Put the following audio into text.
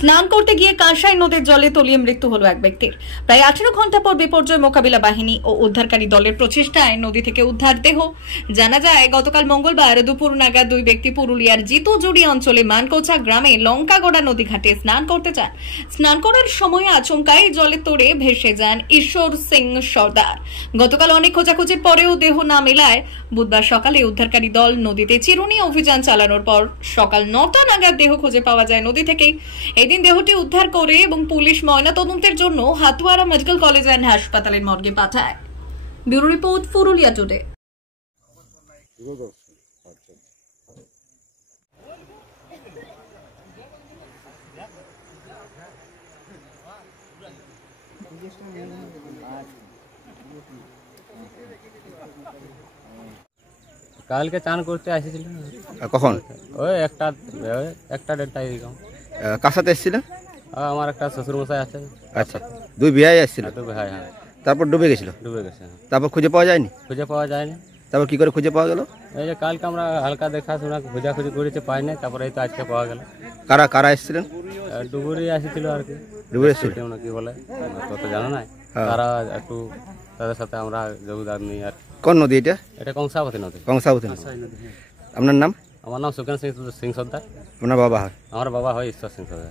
স্নান করতে গিয়ে কাঁসাই নদীর জলে তলিয়ে মৃত্যু হলো এক ব্যক্তির। প্রায় 18 ঘন্টা পর বিপর্যয় মোকাবিলা বাহিনী ও উদ্ধারকারী দলের প্রচেষ্টায় নদী থেকে উদ্ধার দেহ। জানা যায়, গতকাল মঙ্গলবার দুপুর নাগাদ দুই ব্যক্তি পুরুলিয়ার জিতুজুড়ি অঞ্চলে মানকোচা গ্রামে লঙ্কাগড়া নদী ঘাটে স্নান করতে যান। স্নান করার সময় আচমকাই জলের তোড়ে ভেসে যান ঈশ্বর সিং সর্দার। গতকাল অনেক খোঁজাখুঁজির পরেও দেহ না মেলায় বুধবার সকালে উদ্ধারকারী দল নদীতে চিরুনি অভিযান চালানোর পর সকাল 9টা নাগাদ দেহ খুঁজে পাওয়া যায় নদী থেকেই। এদিন দেহটি উদ্ধার করে এবং পুলিশ ময়নাতদন্তের জন্য হাতুয়ারা মেডিকেল কলেজ অ্যান্ড হাসপাতালের মর্গে পাঠায়। Bureau report, Purulia today. কালকে চান করতে এসেছিল। কখন? ওই একটা দেড়টা এরকম। কার সাথে এসেছিলেন? আমার একটা শ্বশুর মশাই আছে। আচ্ছা, দুই বিয়ে এসেছিল? তো ভাই, হ্যাঁ। তারপর ডুবে গেছিল? ডুবে গেছে। তারপর খুঁজে পাওয়া যায়নি? খুঁজে পাওয়া যায়নি। তারপর কি করে খুঁজে পাওয়া গেল? এই যে কালকে আমরা হালকা দেখাশোনা খোঁজাখুঁজি করেছে, পাই নাই। তারপরে এই তো আজকে পাওয়া গেল। কারা কারা এসেছিলেন? ডুবুরি এসেছিল আর কি। ডুবুরি এসেছিল কি বলে তত জানা নাই। তারা একটু তাদের সাথে আমরা যোগদান নিই আর। কোন নদী এটা? এটা কংসাবতী নদী। কংসাবতী নদী। আপনার নাম? আমার নাম সুকেন সিং সর্দার। আপনার বাবা হয়? আমার বাবা হয় ঈশ্বর সিং সর্দার।